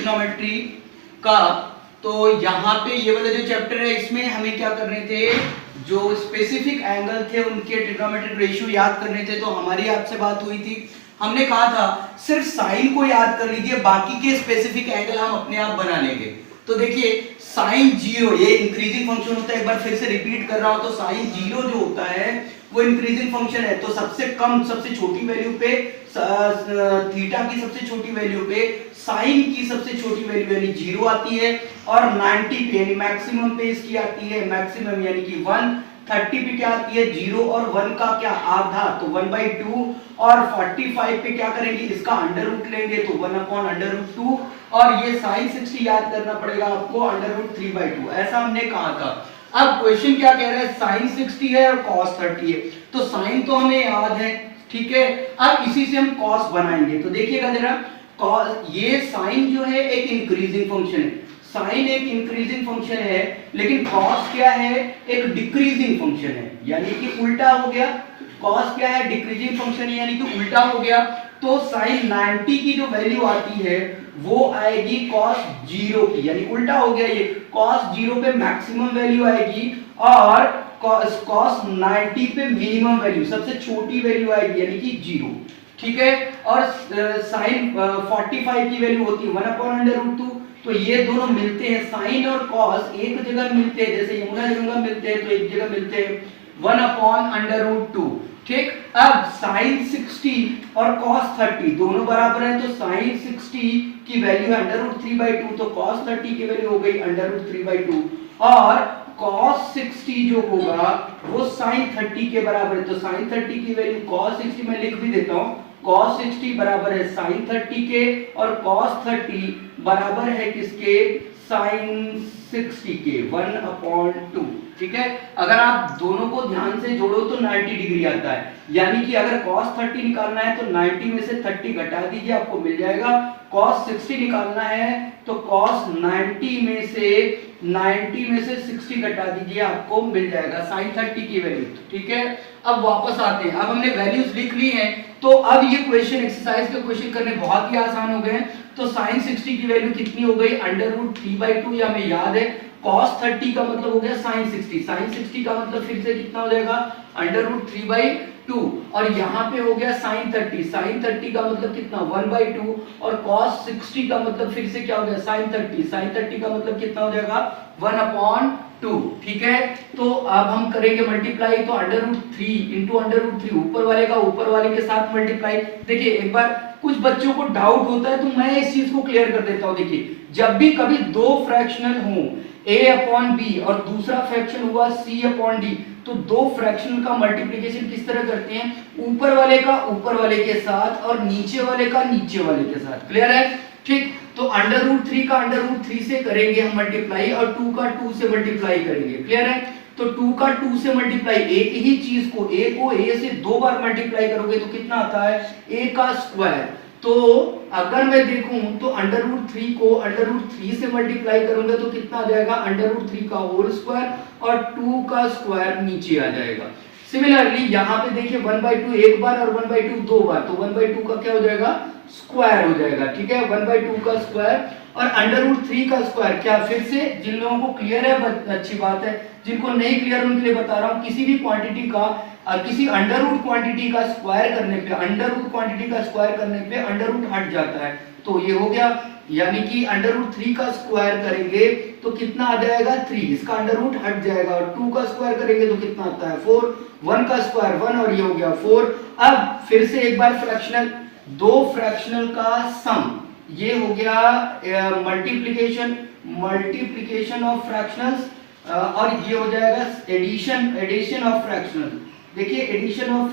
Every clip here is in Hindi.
ट्रिग्नोमेट्री का। तो यहाँ पे ये वाला जो चैप्टर है इसमें हमें क्या करने थे, जो स्पेसिफिक एंगल थे उनके ट्रिग्नोमेट्रिक रेशियो याद करने थे। तो हमारी आपसे बात हुई थी, हमने कहा था सिर्फ साइन को याद कर लीजिए, बाकी के स्पेसिफिक एंगल हम अपने आप बना लेंगे। तो देखिए साइन 0 ये इंक्रीजिंग फंक्शन होता है, एक बार फिर से रिपीट कर रहा हूं। तो साइन 0 जो होता है वो इंक्रीजिंग फंक्शन है। तो सबसे कम सबसे छोटी वैल्यू पे थीटा की सबसे छोटी वैल्यू पे साइन की सबसे छोटी वैल्यू यानी 0 आती है, और 90 पे यानी मैक्सिमम पे इसकी आती है मैक्सिमम यानी कि 1। 30 पे क्या आती है 0 और 1 का क्या आधा तो 1/2, और 45 पे क्या करेंगे इसका अंडर रूट लेंगे तो 1/√2, और ये sin 60 याद करना पड़ेगा आपको √3/2, ऐसा हमने कहा था। अब क्वेश्चन क्या कह रहा है, sin 60 है और cos 30 है। तो sin तो हमें याद है, ठीक है। अब इसी से हम cos बनाएंगे। तो देखिएगा जरा, cos ये sin जो है एक इंक्रीजिंग फंक्शन है, साइन एक इंक्रीजिंग फंक्शन है, लेकिन कॉस क्या है एक डिक्रीजिंग फंक्शन है, यानी कि उल्टा हो गया। कॉस क्या है डिक्रीजिंग फंक्शन है यानी कि उल्टा हो गया। तो साइन 90 की जो वैल्यू आती है वो आएगी कॉस 0 की, यानी उल्टा हो गया ये। कॉस 0 पे मैक्सिमम वैल्यू आएगी और कॉस 90 पे मिनिमम वैल्यू सबसे छोटी वैल्यू आएगी यानी कि 0, ठीक है। और साइन 45 की वैल्यू होती है 1/√2। तो ये दोनों मिलते हैं, साइन और कॉस एक जगह मिलते हैं, जैसे यमुना जगह मिलते हैं तो एक जगह मिलते हैं 1/√2, ठीक। अब साइन 60 और कॉस 30 दोनों बराबर हैं, तो साइन 60 की वैल्यू है √3/2, तो कॉस 30 की वैल्यू हो गई √3/2, और कॉस 60 जो होगा वो साइन 30 के बराबर है। तो साइन 30 की वैल्यू कॉस 60 में लिख भी देता हूं, cos 60 बराबर है sin 30 के, और cos 30 बराबर है किसके sin 60 के 1/2, ठीक है। अगर आप दोनों को ध्यान से जोड़ो तो 90 डिग्री आता है, यानी कि अगर cos 30 निकालना है तो 90 में से 30 घटा दीजिए आपको मिल जाएगा। cos 60 निकालना है तो cos 90 में से 60 घटा दीजिए आपको मिल जाएगा sin 30 की वैल्यू, ठीक है। अब वापस आते हैं, अब हमने वैल्यूज लिख ली हैं, तो अब ये क्वेश्चन एक्सरसाइज के क्वेश्चन करने बहुत ही आसान हो गए हैं। तो sin 60 की वैल्यू कितनी हो गई √3/2, ये हमें याद है। cos 30 का मतलब हो गया sin 60, sin 60 का मतलब फिर से कितना हो जाएगा √3/2, और यहाँ पे हो गया sin 30, sin 30 का मतलब कितना 1/2, और cos 60 का मतलब फिर से क्या हो गया sin 30, sin 30 का मतलब कितना हो जाएगा 1/2, ठीक है। तो अब हम करेंगे मल्टीप्लाई, तो √3 इंटू √3 ऊपर वाले का ऊपर वाले के साथ मल्टीप्लाई। देखिए एक बार कुछ बच्चों को डाउट होता है तो मैं इस चीज को क्लियर कर देता हूं। देखिए जब भी कभी दो फ्रैक्शनल हो a/b और दूसरा फ्रैक्शन हुआ c/d, तो दो फ्रैक्शनल का मल्टीप्लिकेशन किस तरह करते हैं, ऊपर वाले का ऊपर वाले के साथ और नीचे वाले का नीचे वाले के साथ, क्लियर है, ठीक। तो √3 का √3 से करेंगे हम मल्टीप्लाई, और 2 का 2 से मल्टीप्लाई करेंगे, क्लियर है। तो 2 का 2 से मल्टीप्लाई, एक ही चीज को a से दो बार मल्टीप्लाई करोगे तो कितना आता है a का स्क्वायर। तो अगर मैं देखूं तो √3 को √3 से मल्टीप्लाई करूंगा तो कितना आ जाएगा √3 का होल स्क्वायर, और 2 का स्क्वायर नीचे आ जाएगा। सिमिलरली यहाँ पे देखिए 1/2 एक बार और 1/2 दो बार, तो 1/2 का क्या हो जाएगा स्क्वायर हो जाएगा, ठीक है। 1/2 का स्क्वायर और √3 का स्क्वायर, क्या फिर से जिन लोगों को क्लियर है अच्छी बात है, जिनको नहीं क्लियर उनके लिए बता रहा हूं, किसी भी क्वांटिटी का किसी अंडर रूट क्वांटिटी का स्क्वायर करने पे अंडर रूट हट जाता है, तो ये हो गया, यानी कि √3 का स्क्वायर करेंगे तो कितना आ जाएगा 3, इसका अंडर रूट हट जाएगा, और 2 का स्क्वायर करेंगे तो कितना आता है 4, 1 का स्क्वायर 1 और ये हो गया 4। अब फिर से एक बार फ्रैक्शनल, दो फ्रैक्शनल का सम, ये हो गया मल्टीप्लिकेशन ऑफ फ्रैक्शनल्स, और ये हो जाएगा एडिशन ऑफ फ्रैक्शनल। देखिए एडिशन ऑफ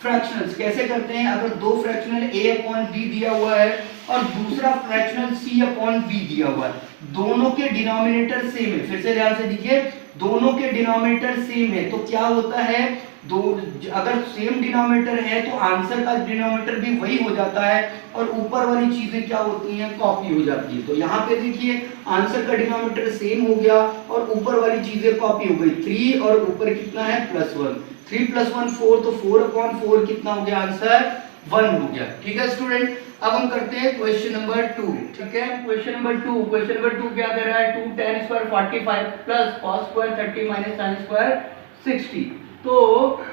फ्रैक्शनल्स कैसे करते हैं, अगर दो फ्रैक्शनल a/b दिया हुआ है और दूसरा फ्रैक्शनल c/b दिया हुआ है, दोनों के डिनोमिनेटर सेम है, फिर से ध्यान से देखिए दोनों के डिनोमिनेटर सेम है, तो क्या होता है दो, अगर सेम डिनोमिनेटर है तो आंसर का डिनोमिनेटर भी वही हो जाता है, और ऊपर वाली चीजें क्या होती हैं कॉपी हो जाती है। तो यहाँ पे देखिए आंसर का डिनोमिनेटर सेम हो गया और ऊपर वाली चीजें कॉपी हो गई, 3 और ऊपर कितना है +1, 3 + 1 4, तो 4/4 कितना हो गया आंसर 1 हो गया। ठीक है स्टूडेंट, अब हम करते हैं क्वेश्चन नंबर 2। ठीक है, क्वेश्चन नंबर 2 क्या कह रहा है, 2 tan square 45 plus cos square 30 minus sin square 60। तो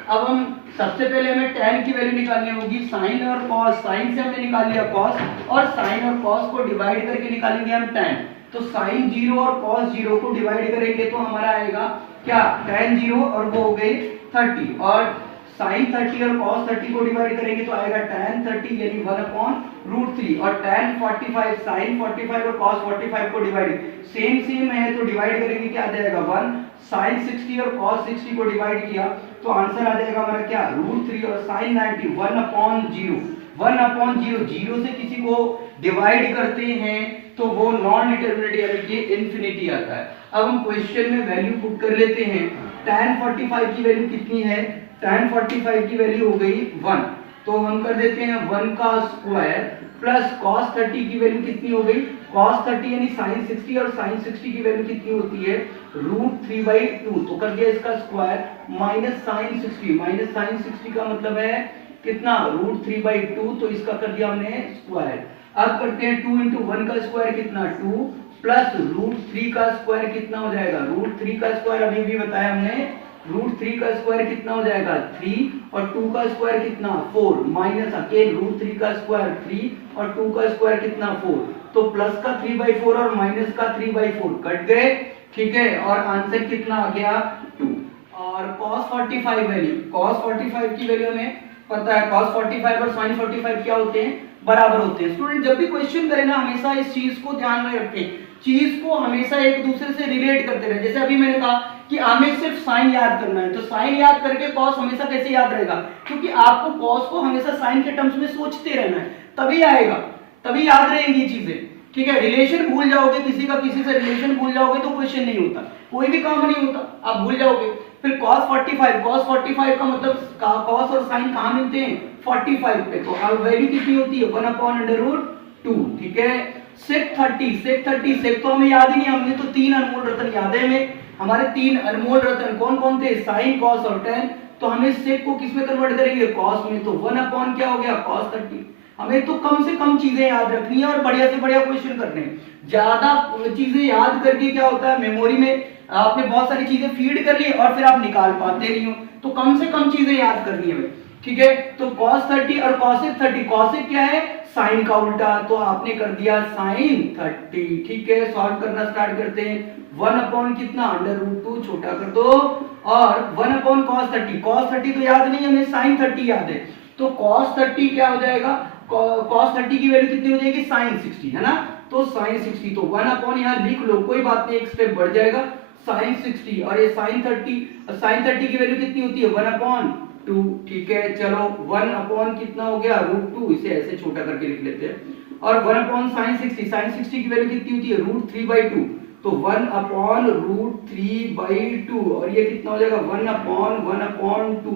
अब हम सबसे पहले हमें tan की वैल्यू निकालनी होगी, sin और cos, sin से हमने निकाल लिया cos, और sin और cos को डिवाइड करके निकालेंगे हम tan। तो sin 0 और cos 0 को डिवाइड करेंगे तो हमारा आएगा क्या, tan 0 और वो हो गई 30, और sin 30 और cos 30 को डिवाइड करेंगे तो आएगा tan 30 यानी 1/√3, और tan 45 sin 45 और cos 45 को डिवाइड सेम है तो डिवाइड करेंगे क्या आ जाएगा 1, sin 60 और cos 60 को डिवाइड किया तो आंसर आ जाएगा हमारा क्या √3, और sin 90 1/0 0 से किसी को डिवाइड करते हैं तो वो नॉन डिटरमिनेट यानी कि इंफिनिटी आता है। अब हम क्वेश्चन में वैल्यू पुट कर लेते हैं। tan 45 की वैल्यू कितनी है, tan 45 की वैल्यू हो गई 1, तो हम कर देते हैं 1 का स्क्वायर प्लस cos 30 की वैल्यू कितनी हो गई, cos 30 यानी sin 60, और sin 60 की वैल्यू कितनी होती है √3/2, तो कर दिया इसका स्क्वायर माइनस sin 60 का मतलब है कितना √3/2, तो इसका कर दिया हमने स्क्वायर। अब करते हैं 2 × 1 का स्क्वायर कितना 2 प्लस √3 का स्क्वायर कितना हो जाएगा, √3 का स्क्वायर अभी भी बताया हमने, √3 का स्क्वायर कितना हो जाएगा 3, और 2 का स्क्वायर कितना 4, माइनस अगेन √3 का स्क्वायर 3 और 2 का स्क्वायर कितना 4, तो प्लस का 3/4 और माइनस का 3/4 कट गए। ठीक है, और आंसर कितना आ गया 2। और cos 45 वैल्यू, cos 45 की वैल्यू हमें पता है, cos 45 और sin 45 क्या होते हैं, बराबर होते हैं। स्टूडेंट जब भी क्वेश्चन करें ना हमेशा इस चीज को ध्यान में रखें, चीज को हमेशा एक दूसरे से रिलेट करते रहे। जैसे अभी मैंने कहा कि हमें सिर्फ साइन याद करना है, तो साइन याद करके कॉस हमेशा कैसे याद रहेगा, क्योंकि आपको कॉस को हमेशा साइन के टर्म्स में सोचते रहना है, तभी आएगा, तभी याद रहेंगी चीजें। ठीक है, रिलेशन भूल जाओगे, किसी का किसी से रिलेशन भूल जाओगे तो क्वेश्चन नहीं होता, कोई भी काम नहीं होता, आप भूल जाओगे। फिर cos 45 का मतलब cos और sin कहाँ मिलते हैं 45 पे, तो अब वैल्यू कितनी होती है 1/√2। ठीक है, sec 30 तो हमें याद ही नहीं, हमने तो 3 अनमोल रत्न याद है हमें, हमारे 3 अनमोल रत्न कौन कौन थे, sin cos और tan, तो हमें sec को किस में कन्वर्ट करेंगे cos में, तो 1/ क्या हो गया cos 30। हमें तो कम से कम चीजें याद रखनी है और बढ़िया से बढ़िया क्वेश्चन करने हैं। ज्यादा चीजें याद करके क्या होता है, मेमोरी में आपने बहुत सारी चीजें फीड कर ली और फिर आप निकाल पाते नहीं हो, तो कम से कम चीजें याद करनी है। ठीक है, तो cos 30 और cosec 30, cosec क्या है साइन का उल्टा, तो आपने कर दिया sin 30। ठीक है, सॉल्व करना स्टार्ट करते हैं। 1/ कितना √2 छोटा कर दो, और 1/cos 30, cos 30 तो याद नहीं, हमें sin 30 याद है, तो cos 30 क्या हो जाएगा, cos 30 की वैल्यू कितनी हो जाएगी sin 60, है ना, तो sin 60, तो 1/ यहाँ लिख लो, कोई बात नहीं, एक स्टेप बढ़ जाएगा sin 60, और ये sin 30 की वैल्यू कितनी होती है 1/2। ठीक है, चलो 1/ कितना हो गया √2, इसे ऐसे छोटा करके लिख लेते हैं, और 1/sin 60 की वैल्यू कितनी होती है √3/2, तो 1/√3/2, और ये कितना हो जाएगा 1/1/2।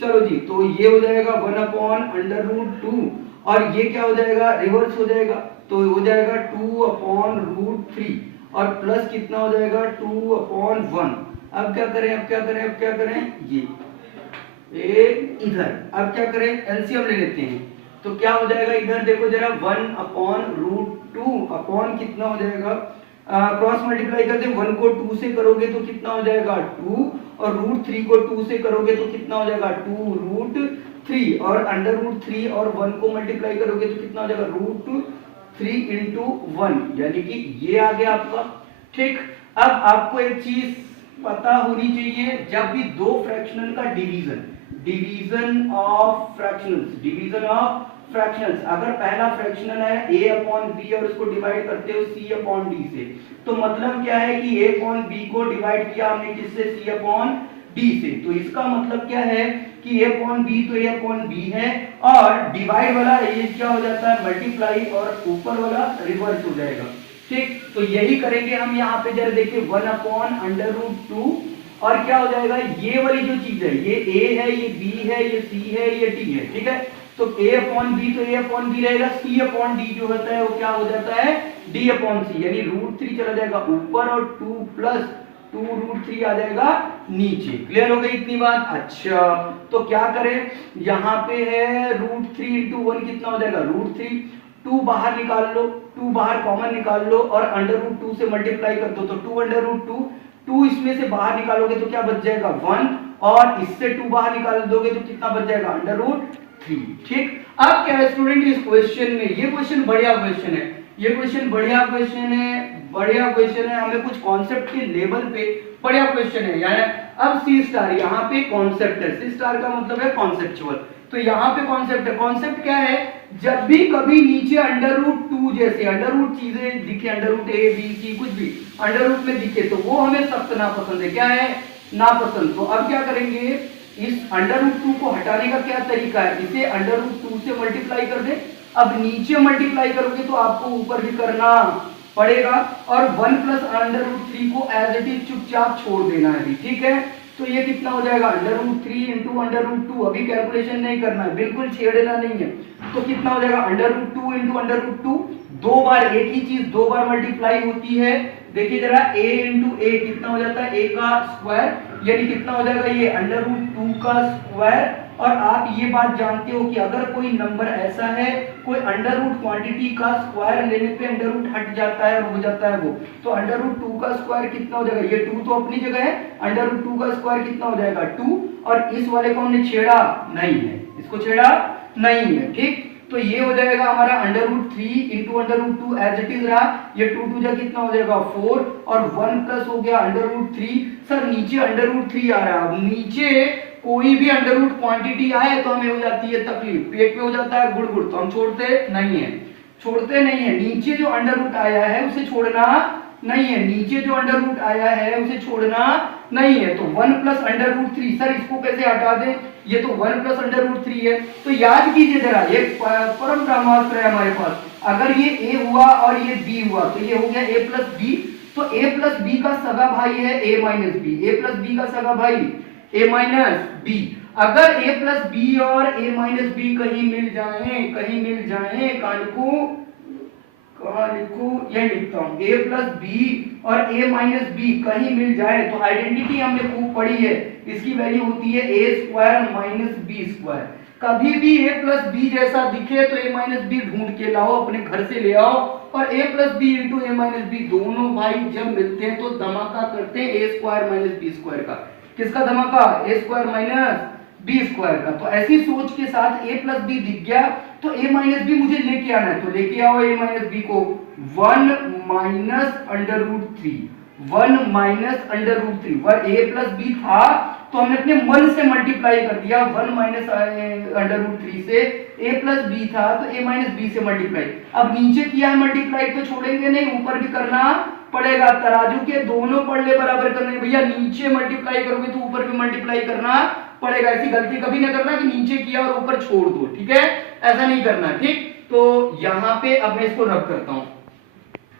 चलो जी, तो ये हो जाएगा 1/√2, और ये क्या हो जाएगा रिवर्स हो जाएगा, तो हो जाएगा 2/√3, और प्लस कितना हो जाएगा 2/1। अब क्या करें, ये इधर, अब क्या करें एलसीएम ले लेते हैं, तो क्या हो जाएगा इधर देखो जरा 1/√2 अपॉन कितना हो जाएगा, क्रॉस मल्टीप्लाई करते हैं, 1 को 2 से करोगे तो कितना हो जाएगा 2, और √3 को 2 से करोगे तो कितना हो जाएगा 2√3, और √3 और 1 को मल्टीप्लाई करोगे तो कितना हो जाएगा √3 × 1, यानी कि ये आ गया आपका। ठीक, अब आपको एक चीज पता होनी चाहिए, जब भी दो फ्रैक्शनल का डिवीजन ऑफ फ्रैक्शंस, अगर पहला फ्रैक्शनल है a/b और उसको डिवाइड करते हो c/d से, तो मतलब क्या है कि a/b को डिवाइड किया हमने किससे c/d से, तो इसका मतलब क्या है कि a/b तो a/b है, और डिवाइड वाला ये क्या हो जाता है मल्टीप्लाई, और ऊपर वाला रिवर्स हो जाएगा। ठीक, तो यही करेंगे हम यहाँ पे, जरा देखिए 1/√2, और क्या हो जाएगा ये वाली जो चीज है, ये a है, ये b है, ये c है, ये d है। ठीक है, तो a/b तो a/b रहेगा, c/d जो होता है वो क्या हो जाता है d/c, यानी √3 चला जाएगा ऊपर, और 2 + 2√3 आ जाएगा नीचे। क्लियर हो गई इतनी बात? अच्छा, तो क्या करें, यहाँ पे है √3 इंटू 1 कितना हो जाएगा √3, 2 बाहर निकाल लो, 2 बाहर कॉमन निकाल लो और √2 से मल्टीप्लाई कर दो तो 2 2 इसमें से बाहर निकालोगे तो क्या बच जाएगा 1 और इससे 2 बाहर निकाल दोगे तो कितना बच जाएगा √3। ठीक, अब क्या है स्टूडेंट इस क्वेश्चन में, ये क्वेश्चन बढ़िया क्वेश्चन है, ये क्वेश्चन बढ़िया क्वेश्चन है, बढ़िया क्वेश्चन है, हमें कुछ कॉन्सेप्ट के लेवल पे बढ़िया क्वेश्चन है। यानी अब सी स्टार यहाँ पे कॉन्सेप्ट है, सी स्टार का मतलब है कॉन्सेप्चुअल, तो यहाँ पे कॉन्सेप्ट है। कॉन्सेप्ट क्या है, जब भी कभी नीचे √2 जैसे √, चीजें दिखे, √a b c कुछ भी √, में दिखे तो वो हमें सख्त नापसंद है। क्या है? नापसंद। तो अब क्या करेंगे, इस √2 को हटाने का क्या तरीका है, इसे √2 से मल्टीप्लाई कर दे। अब नीचे मल्टीप्लाई करोगे तो आपको ऊपर भी करना पड़ेगा और 1 प्लस √3 को एज इट इज चुपचाप छोड़ देना है। ठीक है, तो ये कितना हो जाएगा √3 इंटू √2, अभी कैलकुलेशन नहीं करना है, बिल्कुल छेड़ना नहीं है। तो कितना हो जाएगा √2 इंटू √2, दो बार एक ही चीज दो बार मल्टीप्लाई होती है। देखिए जरा a इंटू a कितना हो जाता है a का स्क्वायर, यानी कितना हो जाएगा ये √2 का स्क्वायर। और आप ये बात जानते हो कि अगर कोई नंबर ऐसा है, कोई √ क्वांटिटी का स्क्वायर लेने पे √ हट जाता है और हो जाता है वो, तो √2 का स्क्वायर कितना हो जाएगा, ये 2 तो अपनी जगह है, √2 का स्क्वायर कितना हो जाएगा 2, और इस वाले को हमने छेड़ा नहीं है, इसको छेड़ा नहीं है। ठीक, तो ये हो जाएगा हमारा √3 इंटू √2 एज इट इज रहा, ये 2 2 जा कितना हो जाएगा 4 और 1 प्लस हो गया √3। सर नीचे √3 आ रहा है, अब नीचे कोई भी √ क्वांटिटी आए तो हमें हो जाती है तकलीफ, पेट में हो जाता है गुड़गुड़, तो हम छोड़ते नहीं है, छोड़ते नहीं है। नीचे जो √ आया है उसे छोड़ना नहीं है, नीचे जो √ आया है उसे छोड़ना नहीं है। तो 1 प्लस √3, सर इसको कैसे हटा दें, ये तो 1 प्लस √3 है। तो याद कीजिए जरा, ये परम ब्रह्मास्त्र है हमारे पास, अगर ये a हुआ और ये b हुआ तो ये हो गया a प्लस b, तो a प्लस b का सगा भाई है a minus b, a plus b का सगा भाई a माइनस b। अगर a प्लस b और a माइनस b कहीं मिल जाए, कहीं मिल जाए, कहाँ लिखूं, ये लिखता हूं, a प्लस बी और a माइनस बी कहीं मिल जाए तो आइडेंटिटी हमने खूब पढ़ी है, इसकी वैल्यू होती है a square minus B square. कभी भी a प्लस बी जैसा दिखे तो a माइनस बी ढूंढ के लाओ, अपने घर से ले आओ, और a plus B into a minus B दोनों भाई जब मिलते हैं तो धमाका करते हैं a square minus B square का। किसका धमाका? a square minus B square का। तो ऐसी सोच के साथ a प्लस बी दिख गया तो a माइनस बी मुझे लेके आना है, तो लेके आओ a माइनस बी को, 1 माइनस √3, 1 माइनस √3, वह a प्लस बी था तो हमने अपने मन से मल्टीप्लाई कर दिया, 1 माइनस √3 से a प्लस बी था तो a माइनस बी से मल्टीप्लाई। अब नीचे किया है मल्टीप्लाई तो छोड़ेंगे नहीं, ऊपर भी करना पड़ेगा, तराजू के दोनों पल्ले बराबर करने भैया, नीचे मल्टीप्लाई करोगे तो ऊपर भी मल्टीप्लाई करना पड़ेगा। ऐसी गलती कभी ना करना कि नीचे किया और ऊपर छोड़ दो, ठीक है, ऐसा नहीं करना। ठीक, तो यहाँ पे अब मैं इसको रब करता हूं,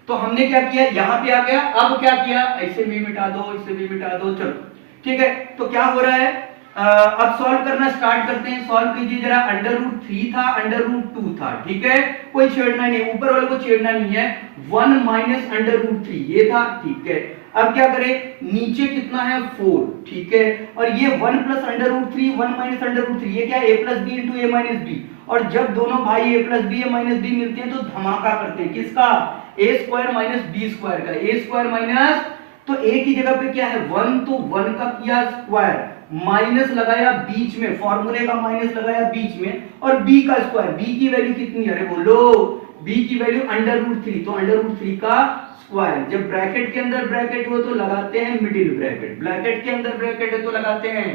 तो हमने क्या किया, यहाँ पे आ गया, अब क्या किया, ऐसे भी मिटा दो, इससे भी मिटा दो, चलो ठीक है। तो क्या हो रहा है, अब सॉल्व करना स्टार्ट करते हैं। सॉल्व कीजिए जरा, √3 था, √2 था, ठीक है, कोई छेड़ना नहीं, ऊपर वाले को छेड़ना नहीं है, 1 माइनस √3 ये था, ठीक है। अब क्या करें, नीचे कितना है 4, ठीक है, और ये 1 प्लस √3 1 माइनस √3 ये क्या a plus B into a minus B, और जब दोनों भाई a plus B a minus B मिलते हैं तो धमाका करते हैं, किसका, a square minus B square का, a स्क्वायर माइनस, तो a की जगह पे क्या है 1, तो 1 का किया स्क्वायर, माइनस लगाया बीच में, फॉर्मूले का माइनस लगाया बीच में, और b का स्क्वायर, b की वैल्यू कितनी है, अरे बोलो, b की वैल्यू √3, तो √3 का स्क्वायर। जब ब्रैकेट के अंदर ब्रैकेट हो तो लगाते हैं मिडिल ब्रैकेट, ब्रैकेट के अंदर ब्रैकेट है तो लगाते हैं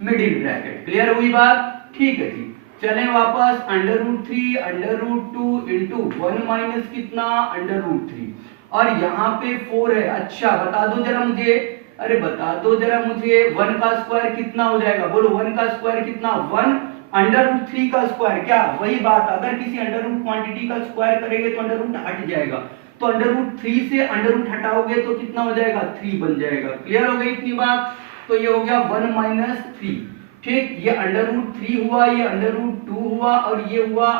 मिडिल ब्रैकेट। क्लियर हुई बात? ठीक है जी, चलें वापस, √3 √2 इंटू 1 माइनस कितना √3, और यहाँ पे 4 है। अच्छा बता दो जरा मुझे, अरे बता दो जरा मुझे, 1 का स्क्वायर कितना हो जाएगा, बोलो 1 का स्क्वायर कितना, 1 √3 का स्क्वायर, क्या वही बात, अगर किसी √ क्वांटिटी का स्क्वायर करेंगे तो √ हट जाएगा, तो √3 से √ हटाओगे तो कितना हो जाएगा 3 बन जाएगा। क्लियर हो गई इतनी बात? तो ये हो गया 1 माइनस 3, ठीक, ये √3 हुआ, ये √2 हुआ, और ये हुआ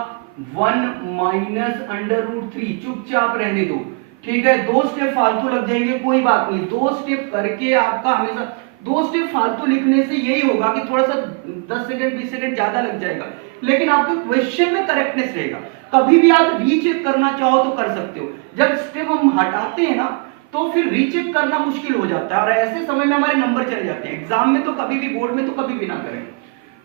1 माइनस √3, चुपचाप रहने दो, ठीक है। 2 स्टेप फालतू लग जाएंगे, कोई बात नहीं, 2 स्टेप करके आपका हमेशा 2 स्टेप फालतू लिखने से यही होगा कि थोड़ा सा 10 सेकंड 20 सेकंड ज्यादा लग जाएगा, लेकिन आपके क्वेश्चन में करेक्टनेस रहेगा। कभी भी आप रीचेक करना चाहो तो कर सकते हो। जब स्टेप हम हटाते हैं ना तो फिर रीचेक करना मुश्किल हो जाता है और ऐसे समय में हमारे नंबर चले जाते हैं। एग्जाम में तो कभी भी, बोर्ड में तो कभी भी ना करें।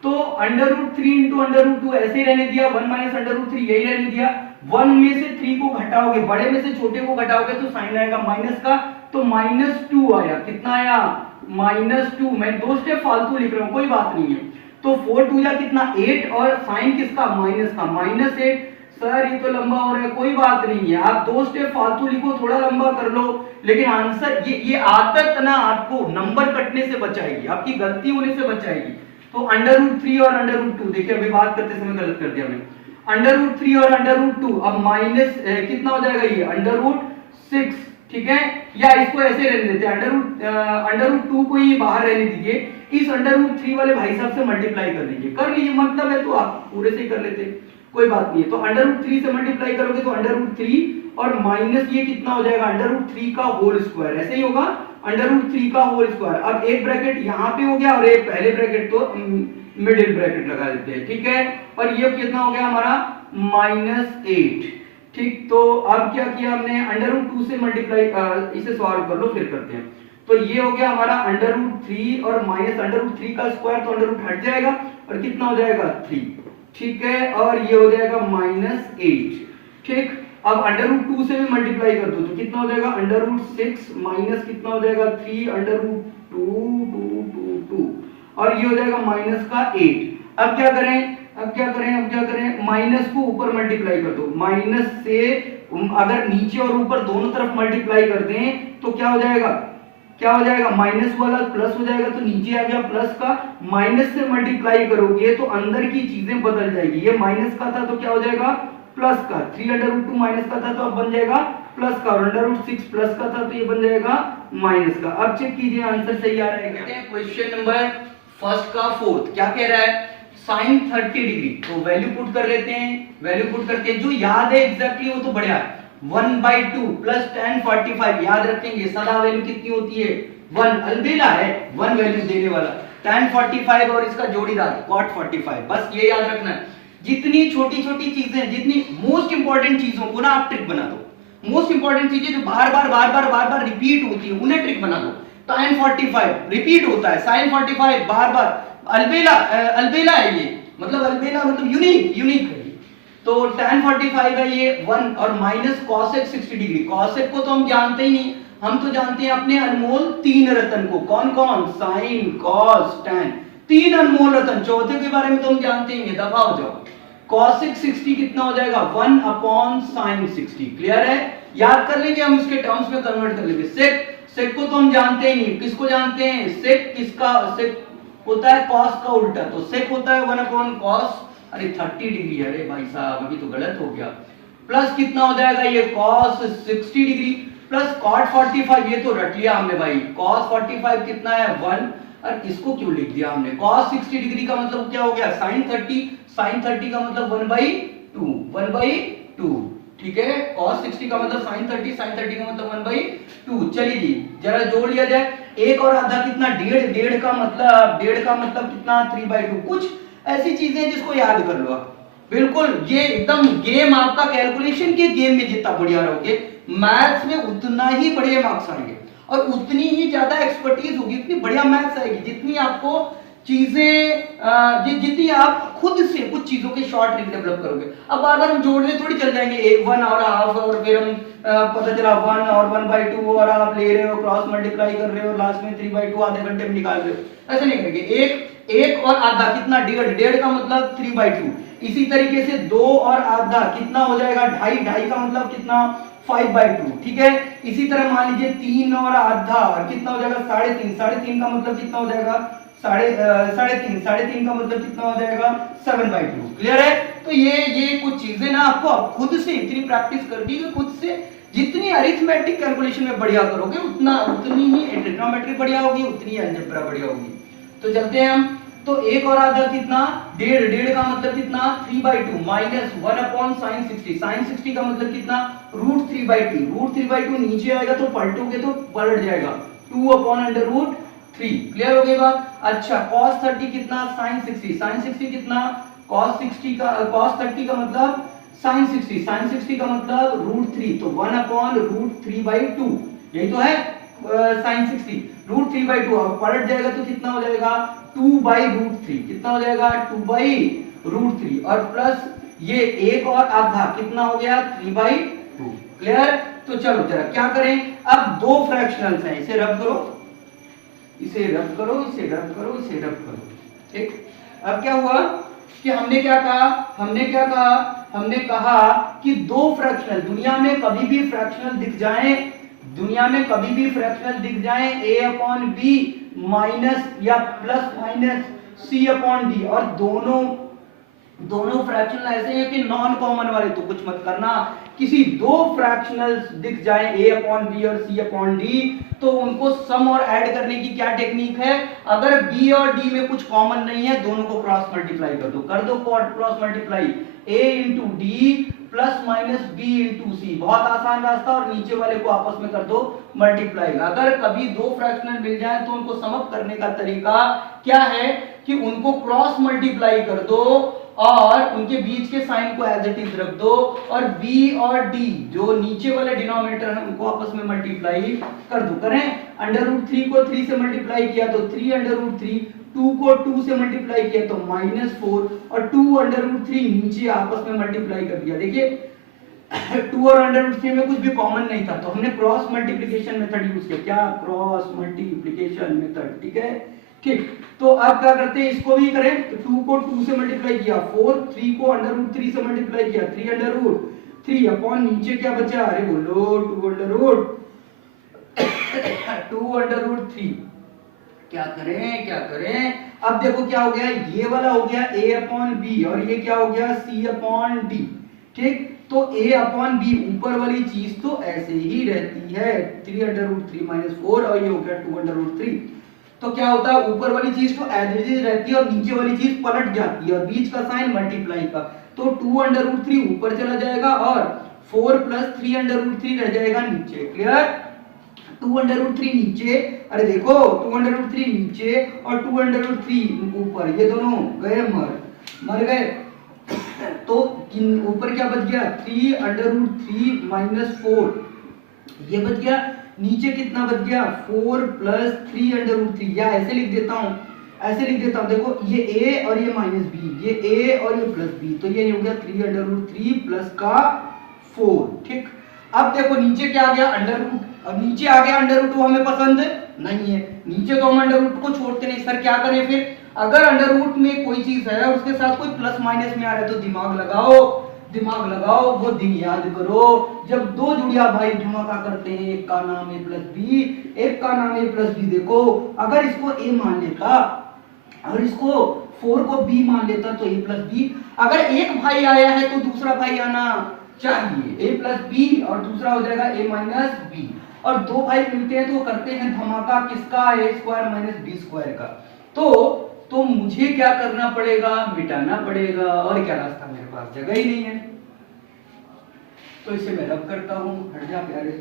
तो √3 इंटू √2 ऐसे ही रहने दिया, 1 माइनस √3 यही रहने दिया। 1 में से 3 को घटाओगे, बड़े में से छोटे को घटाओगे तो साइन आएगा माइनस का, तो -2 आया। कितना आया? -2। मैं 2 स्टेप फालतू लिख रहा हूं, कोई बात नहीं है। तो 4 2 या कितना 8 और साइन किसका? माइनस का, -8। सर ये तो लंबा हो रहा है, कोई बात नहीं है, आप 2 स्टेप फालतू लिखो, थोड़ा लंबा कर लो, लेकिन आंसर ये आदत ना आपको नंबर कटने से बचाएगी, आपकी गलती होने से बचाएगी। तो √3 और √2, देखिए अभी बात करते समय गलत कर दिया मैंने। √3 और √2, अब माइनस कितना हो जाएगा ये? √6, ठीक है। या इसको ऐसे रहने देते हैं, √2 को ही बाहर रहने दीजिए, इस √3 वाले भाई साहब से मल्टीप्लाई कर लीजिए, कर लीजिए, मतलब है तो आप पूरे से ही कर लेते, कोई बात नहीं है। तो √3 से मल्टीप्लाई करोगे तो √3 और माइनस ये कितना हो जाएगा? √3 का होल स्क्वायर, ऐसे ही होगा, √3 का होल स्क्वायर। अब एक ब्रैकेट यहाँ पे हो गया और एक पहले ब्रैकेट तो मिडिल ब्रैकेट लगा देते हैं, ठीक है। और ये कितना हो गया हमारा? -8, ठीक। तो अब क्या किया हमने? √2 से मल्टीप्लाई, इसे सॉल्व कर लो फिर करते हैं। तो ये हो गया हमारा √3 और माइनस √3 का स्क्वायर, तो √ हट जाएगा और कितना हो जाएगा? 3, ठीक है। और ये हो जाएगा -8, ठीक। अब √2 से भी मल्टीप्लाई कर दो तो कितना हो जाएगा? √6 माइनस कितना हो जाएगा? 3 √2 और ये हो जाएगा माइनस का 8। अब क्या करें? माइनस को ऊपर मल्टीप्लाई कर दो, माइनस से अगर नीचे और ऊपर दोनों तरफ मल्टीप्लाई कर दें तो क्या हो जाएगा? माइनस वाला प्लस हो जाएगा, तो नीचे आ गया प्लस का। माइनस से मल्टीप्लाई करोगे तो अंदर की चीजें बदल जाएगी, ये माइनस का था तो क्या हो जाएगा? प्लस का। 3 √2 माइनस का था तो अब बन जाएगा प्लस का, और √6 प्लस का था तो ये बन जाएगा माइनस का। अब चेक कीजिए आंसर सही आ रहा है क्या? क्वेश्चन नंबर फर्स्ट का फोर्थ क्या कह रहा है? साइन 30 डिग्री, तो वैल्यू पुट कर लेते हैं, जो याद है एग्जैक्टली वो तो बढ़िया है। 1/2 प्लस tan 45, याद रखेंगे सदा वैल्यू कितनी होती है? 1, अलबेला है 1 वैल्यू देने वाला, tan 45 और इसका जोड़ीदार cot 45, बस ये याद रखना है। जितनी छोटी छोटी चीजें, जितनी मोस्ट इंपॉर्टेंट चीजों को ना आप ट्रिक बना दो, मोस्ट इंपॉर्टेंट चीजें जो बार बार रिपीट होती है उन्हें ट्रिक बना दो। tan 45 रिपीट होता है, sin 45 बार बार, अलबेला है ये, मतलब अलबेला मतलब यूनिक है। तो tan 45 है ये 1 और माइनस cosec 60 डिग्री। cosec को तो हम जानते ही नहीं, हम तो जानते हैं अपने अनमोल 3 रतन को। कौन कौन? sin, cos, tan, 3 अनमोल रतन। चौथे के बारे में तो हम जानते ही, दफा हो जाओ। cosec 60 कितना हो जाएगा? 1/sin 60, क्लियर है? याद कर लेंगे हम, इसके टर्म्स में कन्वर्ट कर लेंगे। sec को तो हम जानते ही नहीं, किसको जानते हैं? sec किसका? sec होता है cos का उल्टा, तो sec होता है 1/cos, अरे 30 डिग्री है, अरे भाई साहब अभी तो गलत हो गया। प्लस कितना हो जाएगा ये? cos 60 डिग्री प्लस cot 45, ये तो रट लिया हमने भाई। cos 45 कितना है? 1, और इसको क्यों लिख दिया हमने? cos 60 डिग्री का मतलब क्या हो गया? sin 30 का मतलब 1/2, ठीक है। cos 60 का मतलब sin 30 का मतलब 1/2। चलिए जी जरा जोड़ लिया जाए, एक और आधा कितना? डेढ़ का मतलब कितना? 3/2। कुछ ऐसी चीजें जिसको याद कर लो आप, बिल्कुल ये एकदम गेम आपका, कैलकुलेशन के गेम में जितना बढ़िया रहोगे मैथ्स में उतना ही बढ़िया मार्क्स आएंगे और उतनी ही ज्यादा एक्सपर्टीज होगी, उतनी बढ़िया मैथ्स आएगी, जितनी आपको चीजें जितनी आप खुद से कुछ चीजों के शॉर्ट ट्रिक डेवलप करोगे। अब बार हम जोड़ने थोड़ी चल जाएंगे 1 और हाफ, और फिर हम पता चला 1 और 1/2 और आप ले रहे हो, क्रॉस मल्टीप्लाई कर रहे हो, लास्ट में 3/2 आधे घंटे में निकाल रहे हो, ऐसे नहीं करेंगे। एक और आधा कितना? डेढ़ का मतलब 3/2। इसी तरीके से 2 और आधा कितना हो जाएगा? ढाई का मतलब कितना? 5/2, ठीक है। इसी तरह मान लीजिए 3 और आधा कितना हो जाएगा? 3.5 का मतलब कितना हो जाएगा? 3.5 का मतलब कितना हो जाएगा? 7/2, क्लियर है? तो ये कुछ चीजें ना आपको आप खुद से इतनी प्रैक्टिस करनी है, खुद से जितनी अरिथमेटिक कैलकुलेशन में बढ़िया करोगे उतनी ही ट्रिग्नोमेट्री बढ़िया होगी, उतनी ही अलजेब्रा बढ़िया होगी। तो चलते हैं हम, तो 1 और आधा कितना? डेढ़ का मतलब कितना? 3/2 माइनस 1/sin 60, sin 60 का मतलब कितना? √3/2 नीचे आएगा तो पलटोगे तो पलट जाएगा 2/√3 3। क्लियर हो गई बात? अच्छा cos 30 कितना, sin 60, sin 60 कितना, cos 60 का cos 30 का मतलब sin 60, sin 60 का मतलब √3, तो 1 अपॉन √3/2, यही तो है sin 60, √3/2। अब पलट जाएगा तो कितना हो जाएगा 2/√3, कितना हो जाएगा 2/√3, और प्लस ये एक और आधा कितना हो गया 3/2। क्लियर? तो चलो जरा क्या करें, अब दो फ्रैक्शनल्स हैं, इसे रब करो, इसे रब करो, इसे रब करो, इसे रब करो, ठीक। अब क्या हुआ कि हमने क्या कहा, हमने कहा कि दो फ्रैक्शनल दुनिया में कभी भी फ्रैक्शनल दिख जाएं, दुनिया में कभी भी फ्रैक्शनल दिख जाएं a/b माइनस या प्लस माइनस c/d, और दोनों फ्रैक्शनल ऐसे हैं कि नॉन कॉमन वाले, तो कुछ मत करना, किसी दो फ्रैक्शनल्स दिख जाएं a/b और c/d, तो उनको सम और ऐड करने की क्या टेक्निक है, अगर b और d में कुछ कॉमन नहीं है दोनों को क्रॉस मल्टीप्लाई कर दो cross multiply, a into D plus minus b into C, बहुत आसान रास्ता, और नीचे वाले को आपस में कर दो मल्टीप्लाई। अगर कभी दो फ्रैक्शनल मिल जाए तो उनको सम अप करने का तरीका क्या है कि उनको क्रॉस मल्टीप्लाई कर दो और उनके बीच के साइन को एज इट इज रख दो, और b और d जो नीचे वाले डिनोमिनेटर है उनको आपस में मल्टीप्लाई कर दो। करें, √3 को 3 से मल्टीप्लाई किया तो 3√3, 2 को 2 से मल्टीप्लाई किया तो -4, और 2√3 नीचे आपस में मल्टीप्लाई कर दिया। देखिए 2 और √3 में कुछ भी कॉमन नहीं था, तो हमने क्रॉस मल्टीप्लिकेशन मेथड यूज किया। क्या? क्रॉस मल्टीप्लिकेशन मेथड, ठीक है, ठीक। तो अब क्या करते हैं, इसको भी करें, तो 2 को 2 से मल्टीप्लाई किया 4, 3 को √3 से मल्टीप्लाई किया 3√3, अपॉन नीचे क्या बचा, अरे बोलो 2√3। क्या करें, अब देखो क्या हो गया, ये वाला हो गया a/b और ये क्या हो गया c/d, ठीक। तो a/b ऊपर वाली चीज तो ऐसे ही रहती है 3√3 - 4, और ये हो गया 2√3। तो क्या होता है, ऊपर वाली चीज तो एज इट इज रहती है और नीचे वाली चीज पलट जाती है, और बीच का साइन मल्टीप्लाई का, तो 2√3 ऊपर चला जाएगा और 4 + 3√3 रह जाएगा नीचे। क्लियर? 2√3 नीचे, अरे देखो 2√3 नीचे और 2√3 ऊपर, ये दोनों गए मर गए, तो ऊपर क्या बच गया 3√3 - 4, ये बच गया, नीचे कितना बच गया 4 + 3√3, या ऐसे लिख देता हूं, देखो ये a और ये -b, ये a और ये +b, तो ये हो गया 3√3 प्लस का 4, ठीक। अब देखो नीचे क्या आ गया √, अब नीचे आ गया √2, हमें पसंद नहीं है, नीचे तो हम √2 को छोड़ते नहीं, सर क्या करें फिर, अगर √ में कोई चीज है और उसके साथ कोई प्लस माइनस में आ रहा है तो दिमाग लगाओ, वो दिन याद करो जब दो जुड़िया भाई धमाका करते हैं, एक का नाम a + b, एक का नाम a + b। देखो अगर इसको a मान लेता और इसको 4 को b मान लेता तो a + b, अगर एक भाई आया है तो दूसरा भाई आना चाहिए, a + b, और दूसरा हो जाएगा a - b, और दो भाई मिलते हैं तो करते हैं धमाका किसका, a² - b² का। तो मुझे क्या करना पड़ेगा, मिटाना पड़ेगा, और क्या रास्ता, मेरे पास जगह ही नहीं है, तो इसे मैं रब करता हूं, हट जा प्यारे।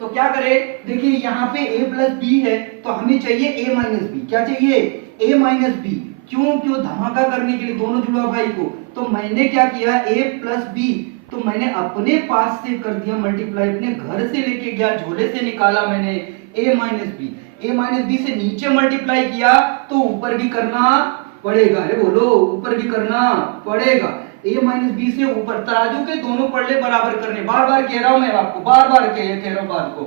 तो क्या करें, देखिए यहाँ पे a + b है तो हमें चाहिए a - b, क्या चाहिए a - b, क्यों धमाका करने के लिए दोनों जुड़वा भाई को। तो मैंने क्या किया, a + b, तो मैंने अपने पास से कर दिया मल्टीप्लाई, अपने घर से लेके गया, झोले से निकाला मैंने a - b, से नीचे मल्टीप्लाई किया तो ऊपर भी करना पड़ेगा, अरे बोलो ऊपर भी करना पड़ेगा, a - b से ऊपर, तराजू के दोनों पल्ले बराबर करने, बार बार कह रहा हूं मैं आपको, बार बार कह रहा हूं बात को,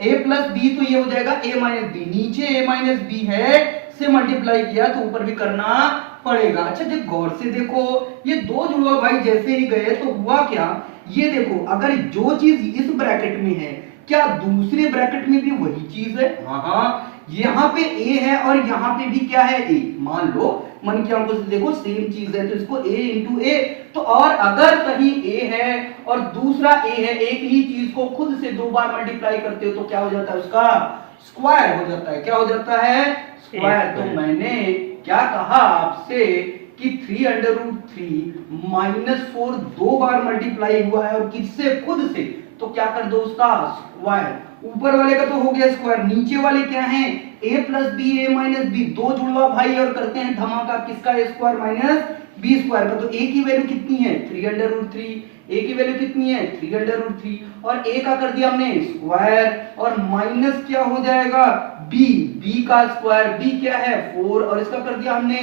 a + b, तो ये हो जाएगा a - b, नीचे a - b है से मल्टीप्लाई किया तो ऊपर भी करना पड़ेगा। अच्छा जब गौर से देखो, ये दो जुड़वा भाई जैसे ही गए तो हुआ क्या, ये देखो अगर जो चीज इस ब्रैकेट में है क्या दूसरे ब्रैकेट में भी वही चीज है, हाँ, यहाँ पे a है और यहाँ पे भी क्या है a, मान लो मन की आंखों से देखो सेम चीज है तो इसको a × a, तो और अगर कहीं a है और दूसरा a है, एक ही चीज को खुद से दो बार मल्टीप्लाई करते हो तो क्या हो जाता है, उसका स्क्वायर हो जाता है, क्या हो जाता है, स्क्वायर। तो मैंने क्या कहा आपसे कि 3√3 - 4 दो बार मल्टीप्लाई हुआ है और किससे, खुद से, तो क्या कर दो उसका स्क्वायर। ऊपर वाले का तो हो गया स्क्वायर, नीचे वाले क्या है a plus B A minus B, दो जुड़वा भाई और करते हैं धमाका किसका a square minus B square का। तो a की वैल्यू कितनी है 3√3, a की वैल्यू कितनी है 3√3 और a का कर दिया हमने स्क्वायर और माइनस क्या हो जाएगा b का स्क्वायर, b क्या है 4 और इसका कर दिया हमने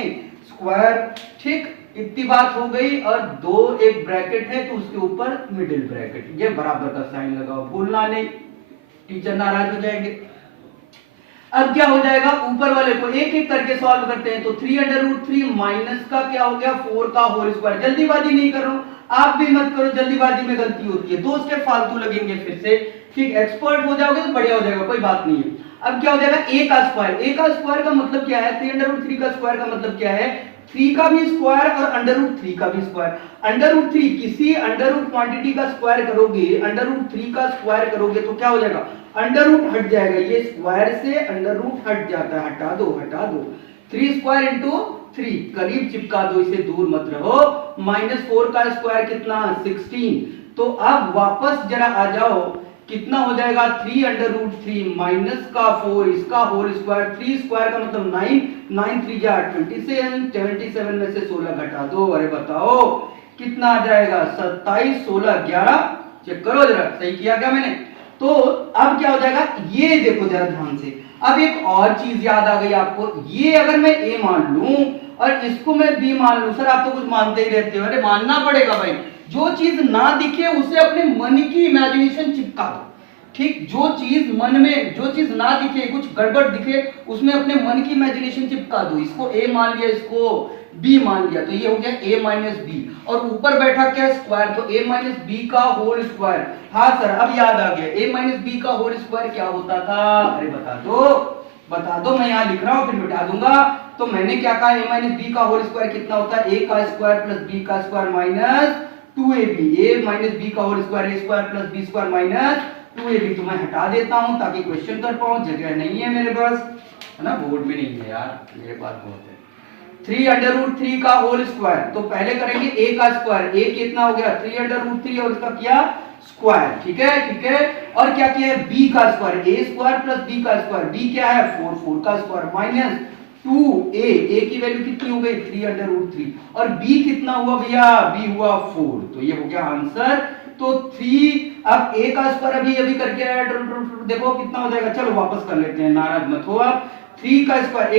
स्क्वायर। ठीक, इतनी बात हो गई और दो एक ब्रैकेट है तो उसके ऊपर मिडिल ब्रैकेट, ये बराबर का साइन लगाओ, भूलना नहीं, टीचर नाराज हो जाएंगे। अब क्या हो जाएगा ऊपर वाले को एक एक करके सॉल्व करते हैं। तो 3√3 माइनस का क्या हो गया 4 का होल स्क्वायर। जल्दीबाजी नहीं कर रहा हूं, आप भी मत करो, जल्दीबाजी में गलती होती है, दोस्त के फालतू लगेंगे फिर से। ठीक, एक्सपर्ट हो जाओगे तो बढ़िया हो जाएगा, कोई बात नहीं है। अब क्या हो जाएगा a का स्क्वायर, a का स्क्वायर का मतलब क्या है 3√3 का स्क्वायर का मतलब क्या है 3 का भी स्क्वायर और √3 का भी स्क्वायर। √3 किसी अंडर रूट क्वांटिटी का स्क्वायर करोगे, √3 का स्क्वायर करोगे तो क्या हो जाएगा अंडर रूट हट जाएगा, ये स्क्वायर से अंडर रूट हट जाता है, हटा दो 3 स्क्वायर इंटू 3 करीब चिपका दो, इसे दूर मत रहो। -4 का स्क्वायर कितना 16। तो अब वापस जरा आ जाओ, कितना हो जाएगा 3√3 माइनस का 4 इसका होल स्क्वायर, 3 स्क्वायर का मतलब 9, 9 3 जा 27, 77 में से 16 घटा दो, अरे बताओ कितना आ जाएगा 27, 16, 11, चेक करो जरा सही किया क्या मैंने। तो अब क्या हो जाएगा ये देखो जरा ध्यान से, अब एक और चीज याद आ गई आपको, ये अगर मैं a मान लूं और इसको मैं b मान लूं, सर आप तो कुछ मानते ही रहते हो, अरे मानना पड़ेगा भाई, जो चीज ना दिखे उसे अपने मन की इमेजिनेशन चिपका दो। ठीक, जो चीज मन में, जो चीज ना दिखे, कुछ गड़बड़ दिखे, उसमें अपने मन की इमेजिनेशन चिपका दो। इसको a मान लिया, इसको b मान लिया, तो ये हो गया a माइनस बी और ऊपर बैठा क्या स्क्वायर, तो a माइनस बी का होल स्क्वायर। हाँ सर अब याद आ गया, a माइनस बी का होल स्क्वायर क्या होता था, अरे बता दो, मैं यहाँ लिख रहा हूँ फिर मिटा दूंगा। तो मैंने क्या कहा a माइनस बी का होल स्क्वायर कितना होता है a का स्क्वायर प्लस b का square minus 2ab, a minus B का whole square a square plus b square minus 2ab। तो मैं हटा देता हूं ताकि क्वेश्चन कर पाऊं, जगह नहीं है मेरे पास, है ना, बोर्ड में नहीं है यार, मेरे पास बहुत है। 3√3 का होल स्क्वायर, तो पहले करेंगे a का स्क्वायर, a कितना हो गया 3√3 और इसका किया स्क्वायर, ठीक है। और क्या किया है b का square, a square plus b का स्क्वायर, b क्या है 4 का स्क्वायर माइनस 2a, a की वैल्यू कितनी हो गई 3√3 और b कितना हुआ भैया, b हुआ 4, तो ये हो गया आंसर। तो 3, अब a का स्क्वायर अभी करके आया, देखो कितना हो जाएगा, चलो वापस कर लेते हैं, नाराज मत हो आप। 3 का स्क्वायर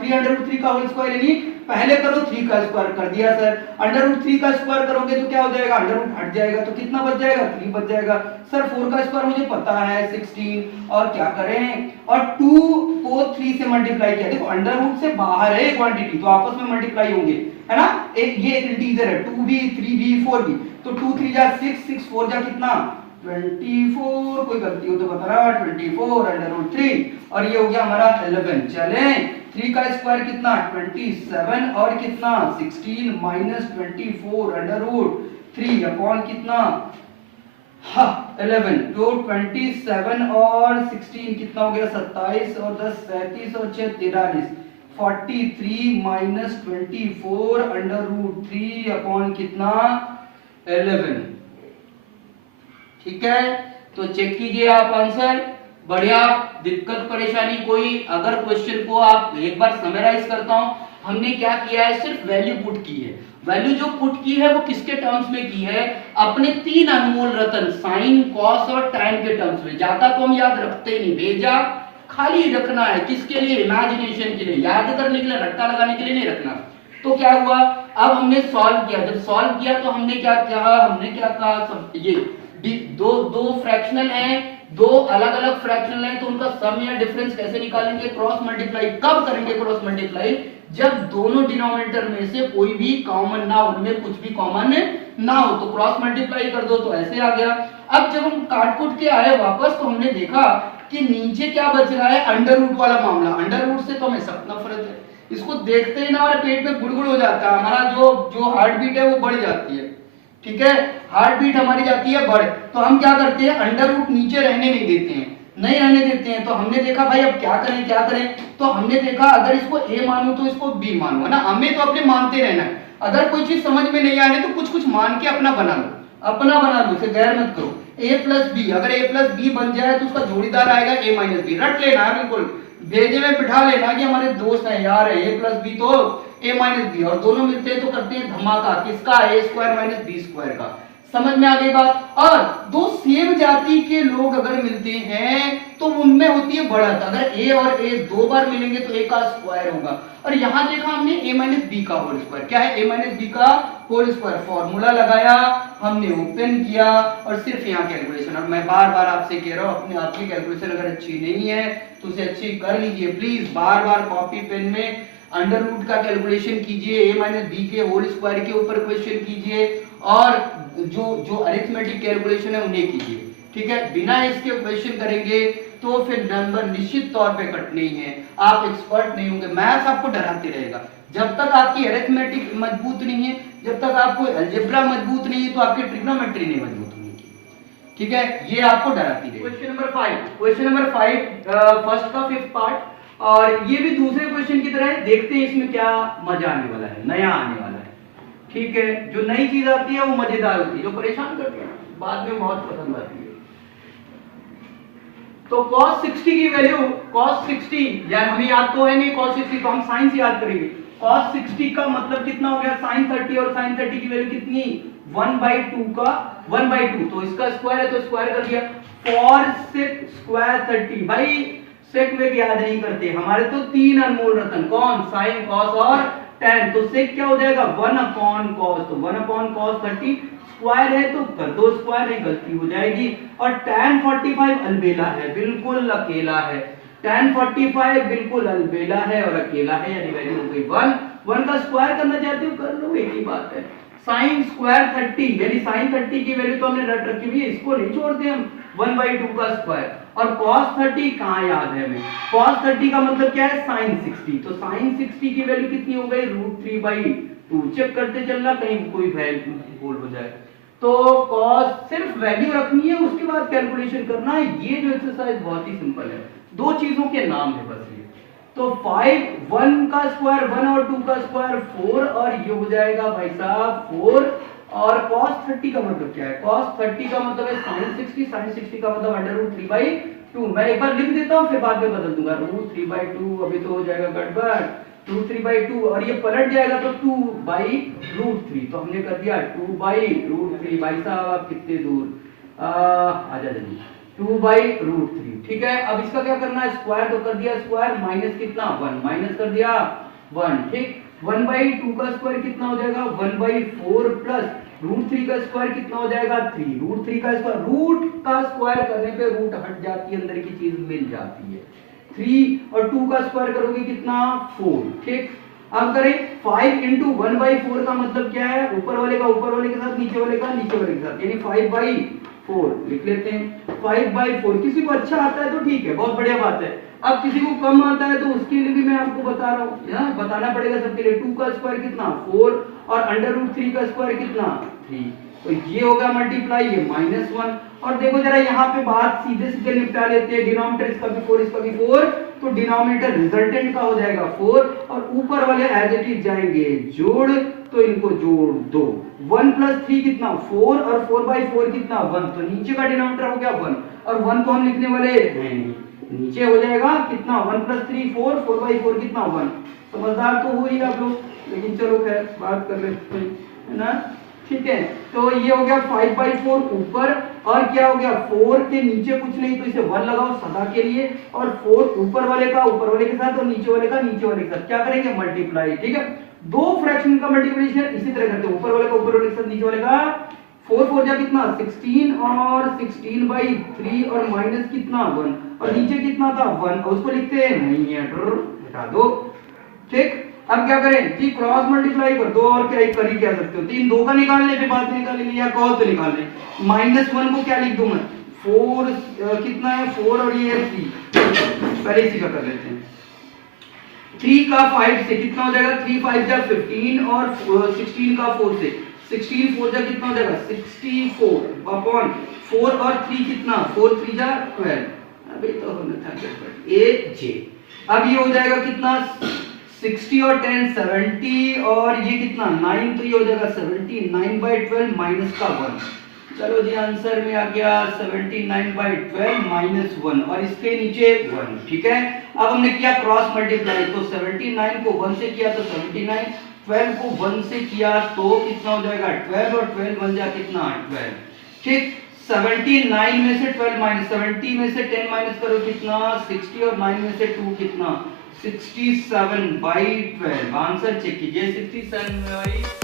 3√3 का होल स्क्वायर, यानी पहले करो 3 का स्क्वायर कर दिया सर, √3 का स्क्वायर करोगे तो क्या हो जाएगा अंडर रूट हट जाएगा, तो कितना बच जाएगा 3 बच जाएगा। सर 4 का स्क्वायर मुझे पता है 16, और क्या करें, और 2 को 3 से मल्टीप्लाई किया, देखो अंडर रूट से बाहर है क्वांटिटी तो आपस में मल्टीप्लाई होंगे, है ना, ये एक इंटीजर है 2b 3b 4b, तो 2 3 जा 6, 6 4 जा कितना 24, कोई गलती हो तो बता रहा 24 √3 और ये हो गया हमारा 11। चले 3 का स्क्वायर कितना 27 और कितना 16 माइनस 24 √3 अपॉन कितना 11, तो 27 और 16 कितना हो गया 27 और 10 37 और 6 43, 43 माइनस 24 √3 अपॉन कितना 11। ठीक है, तो चेक कीजिए आप आंसर, बढ़िया, दिक्कत परेशानी कोई, अगर क्वेश्चन को आप एक बार समराइज करता हूं, हमने क्या किया है सिर्फ वैल्यू पुट की है, वैल्यू जो पुट की है वो किसके टर्म्स में की है, अपने 3 अनमोल रतन साइन कॉस और tan के टर्म्स में। ज्यादा तो हम याद रखते नहीं, भेजा खाली रखना है, किसके लिए इमेजिनेशन के लिए, याद करने के लिए, रट्टा लगाने के लिए नहीं रखना। तो क्या हुआ, अब हमने सॉल्व किया, जब सॉल्व किया तो हमने क्या कहा सब ये दो फ्रैक्शनल हैं, दो अलग अलग फ्रैक्शनल हैं, तो उनका सम या डिफरेंस कैसे निकालेंगे, क्रॉस मल्टीप्लाई। कब करेंगे क्रॉस मल्टीप्लाई, जब दोनों डिनोमिनेटर में से कोई भी कॉमन ना हो, उनमें कुछ भी कॉमन ना हो, तो क्रॉस मल्टीप्लाई कर दो, तो ऐसे आ गया। अब जब हम काट कूट के आए वापस, तो हमने देखा कि नीचे क्या बच रहा है, अंडर रूट वाला मामला। अंडर रूट से तो हमें सब नफरत है, इसको देखते ही ना हमारे पेट में गुड़गुड़ हो जाता है, हमारा जो हार्ट बीट है वो बढ़ जाती है, ठीक है, हार्ट बीट हमारी जाती है बढ़। तो हम क्या करते हैं, अंडर रूट नीचे रहने नहीं देते हैं, नहीं रहने देते हैं। तो हमने देखा भाई अब क्या करें, तो हमने देखा अगर इसको a मानूं तो इसको b मानूं, है ना, हमें तो अपने मानते रहना है। अगर कोई चीज समझ में नहीं आ रही तो कुछ मान के अपना बना लो, इसे गैर मत करो। a प्लस बी, अगर a प्लस बी बन जाए तो उसका जोड़ीदार आएगा a माइनस बी। रट लेना है बिल्कुल, भेजे में बिठा लेना कि हमारे दोस्त हैं यार, a प्लस बी तो a माइनस बी, और दोनों मिलते हैं तो करते हैं धमाका किसका, a square minus B square का। समझ में आ गई बात। और दो सेम जाति के लोग अगर मिलते हैं तो उनमें होती है बढ़त, अगर a और a दो बार मिलेंगे तो a का स्क्वायर होगा। और यहां देखा हमने a माइनस बी का होल स्क्वायर, क्या है a माइनस बी का होल स्क्वायर, फॉर्मूला लगाया हमने, ओपन किया और सिर्फ यहाँ कैलकुलेशन। और मैं बार बार आपसे कह रहा हूँ, अपने आपकी कैलकुलेशन अगर अच्छी नहीं है तो उसे अच्छी कर लीजिए प्लीज, बार बार कॉपी पेन में अंडर रूट का कैलकुलेशन कीजिए, a माइनस बी के होल स्क्वायर के ऊपर क्वेश्चन कीजिए, और जो जो अरिथमेटिक कैलकुलेशन है उन्हें कीजिए, ठीक है। बिना इसके क्वेश्चन करेंगे तो फिर नंबर निश्चित तौर पे कटने ही है, आप एक्सपर्ट नहीं होंगे। मैथ्स आपको डराते रहेगा, जब तक आपकी अरिथमेटिक मजबूत नहीं है, जब तक आपको अलजेब्रा मजबूत नहीं है, तो आपकी ट्रिग्नोमेट्री नहीं मजबूत होगी, ठीक है, ये आपको डराती रहेगी। Question number 5, question number 5 first का 5th पार्ट, और ये भी दूसरे क्वेश्चन की तरह है, देखते हैं इसमें क्या मजा आने वाला है, नया आने वाला है, ठीक है। जो नई चीज आती है वो मजेदार होती है, जो परेशान करती है बाद में बहुत पसंद आती है। तो cos 60 की वैल्यू, cos 60 यार हमें याद तो है नहीं cos 60, तो हम साइन से याद करेंगे। cos 60 का मतलब कितना हो गया, sin 30, और sin 30 की वैल्यू कितनी, 1/2 का 1/2, तो इसका स्क्वायर है तो स्क्वायर कर दिया। cos sec स्क्वायर 30, भाई सेक वेक याद नहीं करते हमारे, तो तीन अनमोल रतन, कौन, sin cos और tan, तो सेक क्या हो जाएगा 1/cos, तो 1/cos 30 स्क्वायर है तो कर दो स्क्वायर, नहीं गलती हो जाएगी। और tan 45 अलबेला है, बिल्कुल अकेला है, tan 45 बिल्कुल अलबेला है और अकेला है, यानी वैल्यू हो गई 1 का स्क्वायर करना चाहते हो कर लो, एक ही बात है। sin स्क्वायर 30 यानी sin 30 की वैल्यू तो हमने रट रखी हुई है, इसको नहीं छोड़ते हम, 1/2 का स्क्वायर। और cos 30 कहां याद है हमें, cos 30 का मतलब क्या है sin 60, तो sin 60 की वैल्यू कितनी हो गई, √3/2, चेक करते चलना कहीं कोई वैल्यू भूल हो जाए। तो cos सिर्फ वैल्यू रखनी है, उसके बाद कैलकुलेशन करना है, ये जो एक्सरसाइज बहुत ही सिंपल है, दो चीजों के नाम है बस ये। तो 5 1 का स्क्वायर 1 और 2 का स्क्वायर 4, और ये हो जाएगा भाई साहब 4। और cos 30 का मतलब क्या है, cos 30 का मतलब है sin 60, sin 60 का मतलब √3/2। मैं एक बार लिख देता हूँ फिर बाद में बदल दूंगा, √3/2 अभी तो हो जाएगा गड़बड़, 2/3/2 और ये पलट जाएगा तो 2/√3, तो हमने कर दिया 2/√3। भाई साहब आप कितने दूर आजा जल्दी, 2/√3, ठीक है। अब इसका क्या करना है, स्क्वायर तो कर दिया स्क्वायर, माइनस कितना 1, माइनस कर दिया 1, ठीक। 1/2 का स्क्वायर कितना हो जाएगा 1/4 प्लस √3 का स्क्वायर कितना हो जाएगा 3, √3 का स्क्वायर, रूट का स्क्वायर करने पे रूट हट जाती है, अंदर की चीज मिल जाती है। 3 और 2 का स्क्वायर करोगे कितना 4, ठीक। अब करें 5 × 1/4 का मतलब क्या है, ऊपर वाले का ऊपर वाले के साथ, नीचे वाले का नीचे वाले के साथ, यानी 5/4 लिख लेते हैं। 5/4 किसी को अच्छा आता है तो ठीक है, बहुत बढ़िया बात है। अब किसी को कम आता है तो उसके लिए भी मैं आपको बता रहा हूँ, बताना पड़ेगा सबके लिए। 2 का स्क्वायर कितना 4 और √3 का स्क्वायर कितना 3, तो ये होगा मल्टीप्लाई, ये -1। और देखो जरा यहाँ पे बात सीधे सीधे निपटा लेते हैं, डिनोमिनेटर इसका भी 4 इसका भी 4, तो डिनोमिनेटर रिजल्टेंट का हो जाएगा 4, और ऊपर वाले एज इट इज जाएंगे जोड़, तो इनको जोड़ दो। 1 + 3 कितना 4, और 4/4 कितना 1, तो नीचे का डिनोमिनेटर हो गया 1, और 1 को हम लिखने वाले हैं नीचे, हो जाएगा कितना 1 + 3 4, 4/4 कितना 1। समझदार तो हो ही आप लोग, लेकिन चलो खैर बात कर लेते हैं, है ना, ठीक है। तो ये हो गया 5/4 ऊपर, और क्या हो गया 4 के नीचे कुछ नहीं, तो इसे 1 लगाओ सदा के लिए, और 4 ऊपर वाले का ऊपर वाले के साथ और नीचे वाले का नीचे वाले के साथ, क्या करेंगे मल्टीप्लाई, ठीक है। दो फ्रैक्शन का मल्टीप्लिकेशन इसी तरह करते हैं, ऊपर वाले का ऊपर वाले के साथ नीचे वाले का, 4 4 जा कितना 16, और 16/3 और माइनस कितना 1, और नीचे कितना था 1, और उसको लिखते हैं नहीं है हटा दो, ठीक। अब क्या करें जी, क्रॉस मल्टीप्लाई कर दो, और क्या कर ही क्या सकते हो, 3 2 का निकाल ले, फिर बाद में निकालेंगे, या कहो तो निकाल ले। -1 को क्या लिख दूं मैं 4, कितना है 4 और ये है 3, पहले इसी का कर लेते हैं। 3 का 5 से कितना हो जाएगा, 3 5 जा 15, और 16 का 4 से 16 4 जा कितना हो जाएगा 64/4, और 3 कितना 4 3 जा 12, अभी तो होना था AJ। अब ये हो जाएगा कितना 60 और 10 70, और ये कितना 9, तो ये हो जाएगा 70, 9/12 माइनस का 1, चलो जी आंसर में आ गया 79/12 माइनस 1 और इसके नीचे 1। ठीक है, अब हमने किया क्रॉस मल्टीप्लाई, तो 79 को 1 से किया तो 79, 12 को 1 से किया तो कितना हो जाएगा 12 और 12 बन जाए कितना 12। ठीक, 79 में से 12 माइनस 70 में से 10 माइनस करो कितना 60 और 9 में से 2 कितना 67/12। आंसर चेक कीजिए 67/12